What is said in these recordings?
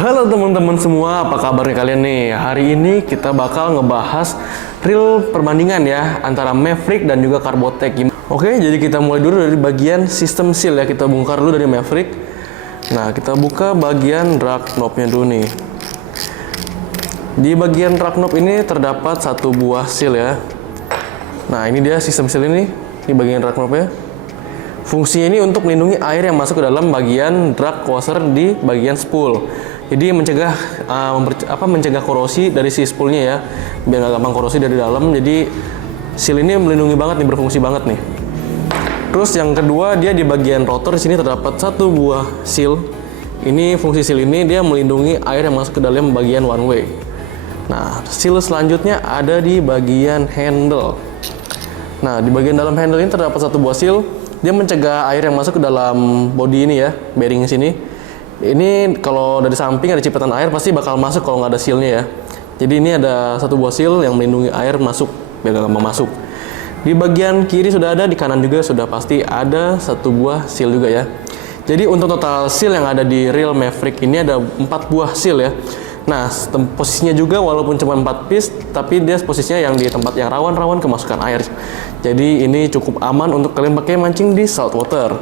Halo teman-teman semua, apa kabarnya kalian nih? Hari ini kita bakal ngebahas real perbandingan ya antara Maverick dan juga Carbotech. Oke, jadi kita mulai dulu dari bagian sistem seal ya. Kita bongkar dulu dari Maverick. Nah, kita buka bagian drag knob-nya dulu nih. Di bagian drag knob ini terdapat satu buah seal ya. Nah, ini dia sistem seal ini bagian drag knob-nya. Fungsinya ini untuk melindungi air yang masuk ke dalam bagian drag washer di bagian spool. Jadi mencegah mencegah korosi dari si spoolnya ya, biar nggak gampang korosi dari dalam. Jadi seal ini melindungi banget nih, berfungsi banget nih. Terus yang kedua, dia di bagian rotor di sini terdapat satu buah seal. Ini fungsi seal ini dia melindungi air yang masuk ke dalam bagian one way. Nah, seal selanjutnya ada di bagian handle. Nah, di bagian dalam handle ini terdapat satu buah seal. Dia mencegah air yang masuk ke dalam bodi ini ya, bearing sini. Ini kalau dari samping ada cipratan air pasti bakal masuk kalau nggak ada sealnya ya. Jadi ini ada satu buah seal yang melindungi air masuk biar nggak gampang masuk. Di bagian kiri sudah ada, di kanan juga sudah pasti ada satu buah seal juga ya. Jadi untuk total seal yang ada di real Maverick ini ada 4 buah seal ya. Nah, posisinya juga walaupun cuma 4 piece, tapi dia posisinya yang di tempat yang rawan-rawan kemasukan air. Jadi ini cukup aman untuk kalian pakai mancing di saltwater.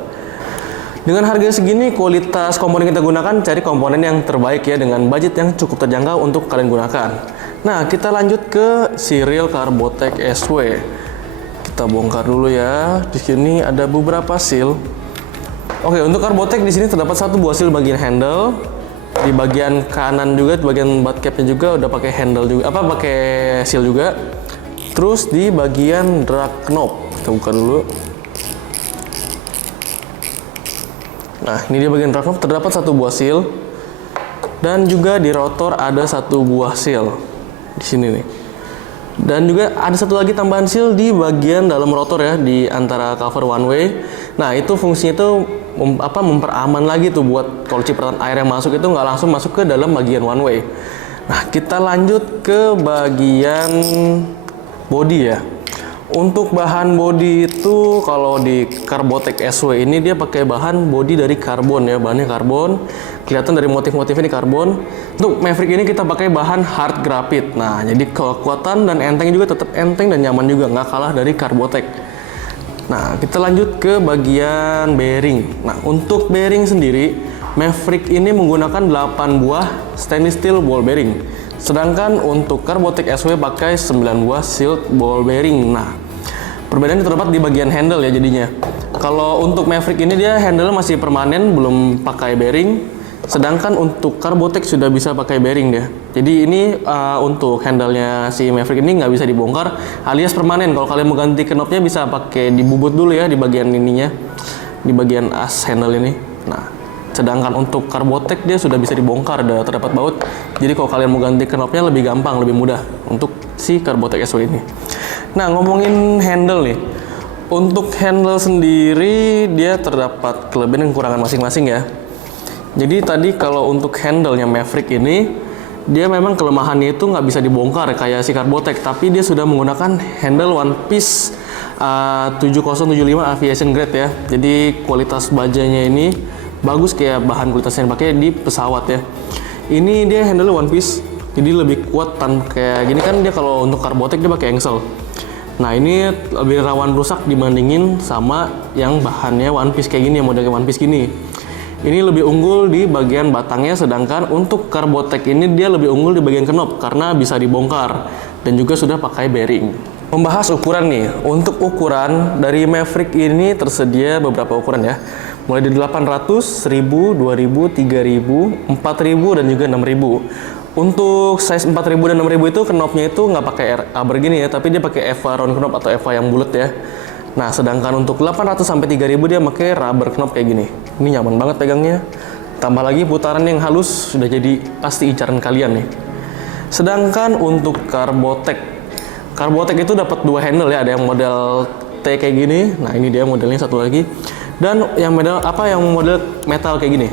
Dengan harga segini, kualitas komponen kita gunakan, cari komponen yang terbaik ya dengan budget yang cukup terjangkau untuk kalian gunakan. Nah, kita lanjut ke si real Carbotech SW. Kita bongkar dulu ya. Di sini ada beberapa seal. Oke, untuk Carbotech di sini terdapat satu buah seal bagian handle. Di bagian kanan juga, di bagian butt cap-nya juga udah pakai handle juga, pakai seal juga. Terus di bagian drag knob, kita buka dulu. Nah, ini dia bagian drag knob terdapat satu buah seal. Dan juga di rotor ada satu buah seal di sini nih. Dan juga ada satu lagi tambahan seal di bagian dalam rotor ya, di antara cover one way. Nah, itu fungsinya itu memperaman lagi tuh buat kalau cipratan air yang masuk itu nggak langsung masuk ke dalam bagian one way. Nah, kita lanjut ke bagian body ya. Untuk bahan body itu kalau di Carbotech SW ini dia pakai bahan body dari karbon ya, bahannya karbon. Kelihatan dari motif-motifnya di karbon. Untuk Maverick ini kita pakai bahan hard graphite. Nah, jadi kekuatan dan enteng juga tetap enteng dan nyaman juga, nggak kalah dari Carbotech. Nah, kita lanjut ke bagian bearing. Nah, untuk bearing sendiri, Maverick ini menggunakan 8 buah stainless steel ball bearing. Sedangkan untuk Carbotech SW pakai 9 buah sealed ball bearing. Nah, perbedaannya terdapat di bagian handle ya jadinya. Kalau untuk Maverick ini dia handle masih permanen, belum pakai bearing. Sedangkan untuk Carbotech sudah bisa pakai bearing dia. Jadi ini untuk handle-nya si Maverick ini nggak bisa dibongkar alias permanen. Kalau kalian mau ganti knobnya bisa pakai dibubut dulu ya di bagian ininya, di bagian as handle ini. Nah, sedangkan untuk Carbotech dia sudah bisa dibongkar, udah terdapat baut. Jadi kalau kalian mau ganti knobnya lebih gampang, lebih mudah untuk si Carbotech SW ini. Nah, ngomongin handle nih. Untuk handle sendiri dia terdapat kelebihan dan kekurangan masing-masing ya. Jadi tadi kalau untuk handle-nya Maverick ini, dia memang kelemahannya itu nggak bisa dibongkar kayak si Carbotech, tapi dia sudah menggunakan handle one piece 7075 aviation grade ya. Jadi kualitas bajanya ini bagus kayak bahan kualitas yang dipakai di pesawat ya. Ini dia handle one piece, jadi lebih kuat kayak gini kan dia kalau untuk Carbotech dia pakai engsel. Nah, ini lebih rawan rusak dibandingin sama yang bahannya one piece kayak gini, yang modelnya one piece gini. Ini lebih unggul di bagian batangnya, sedangkan untuk Carbotech ini dia lebih unggul di bagian knob karena bisa dibongkar dan juga sudah pakai bearing. Membahas ukuran nih, untuk ukuran dari Maverick ini tersedia beberapa ukuran ya. Mulai dari 800, 1000, 2000, 3000, 4000 dan juga 6000. Untuk size 4000 dan 6000 itu knobnya itu nggak pakai rubber gini ya, tapi dia pakai EVA round knob atau EVA yang bulat ya. Nah, sedangkan untuk 800 sampai 3000 dia pakai rubber knob kayak gini. Ini nyaman banget pegangnya. Tambah lagi putaran yang halus sudah jadi pasti incaran kalian nih. Sedangkan untuk Carbotech itu dapat 2 handle ya, ada yang model T kayak gini. Nah, ini dia modelnya satu lagi. Dan yang model metal kayak gini.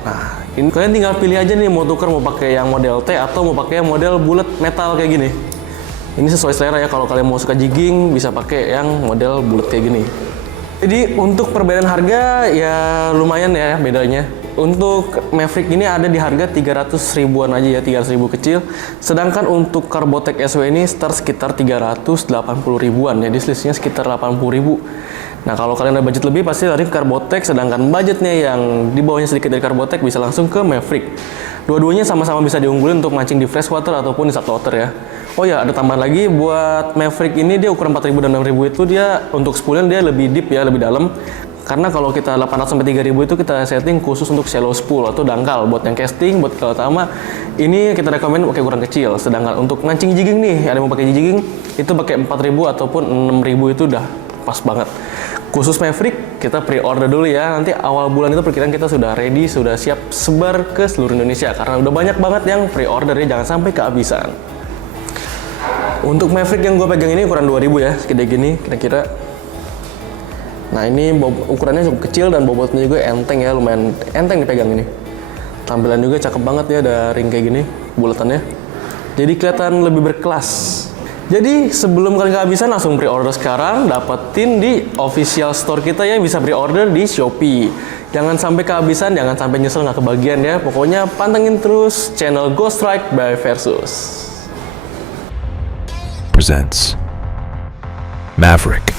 Nah, ini kalian tinggal pilih aja nih mau tukar mau pakai yang model T atau mau pakai yang model bulat metal kayak gini. Ini sesuai selera ya, kalau kalian mau suka jigging bisa pakai yang model bulat kayak gini. Jadi untuk perbedaan harga ya lumayan ya bedanya. Untuk Maverick ini ada di harga 300 ribuan aja ya, 300 ribu kecil. Sedangkan untuk Carbotech SW ini start sekitar 380 ribuan ya, selisihnya sekitar 80 ribu. Nah kalau kalian ada budget lebih pasti lari ke Carbotech, sedangkan budgetnya yang di bawahnya sedikit dari Carbotech bisa langsung ke Maverick. Dua-duanya sama-sama bisa diunggulin untuk mancing di freshwater ataupun di saltwater ya. Oh ya, ada tambahan lagi buat Maverick ini, dia ukuran 4000 dan 6000 itu dia untuk spoolnya dia lebih deep ya, lebih dalam. Karena kalau kita 800 sampai 3000 itu kita setting khusus untuk shallow spool atau dangkal buat yang casting, buat kalau utama ini kita rekomend pakai ukuran kecil. Sedangkan untuk mancing jigging nih, ada yang mau pakai jigging itu pakai 4000 ataupun 6000 itu udah pas banget. Khusus Maverick kita pre-order dulu ya. Nanti awal bulan itu perkiraan kita sudah ready, sudah siap sebar ke seluruh Indonesia karena udah banyak banget yang pre-order ya, jangan sampai kehabisan. Untuk Maverick yang gue pegang ini ukuran 2000 ya, segede gini kira-kira. Nah ini ukurannya cukup kecil dan bobotnya juga enteng ya, lumayan enteng dipegang ini. Tampilan juga cakep banget ya, ada ring kayak gini bulatannya. Jadi kelihatan lebih berkelas. Jadi sebelum kalian kehabisan langsung pre-order sekarang, dapetin di official store kita ya, bisa pre-order di Shopee. Jangan sampai kehabisan, jangan sampai nyesel nggak kebagian ya. Pokoknya pantengin terus channel Go Strike by Versus. Presents Maverick.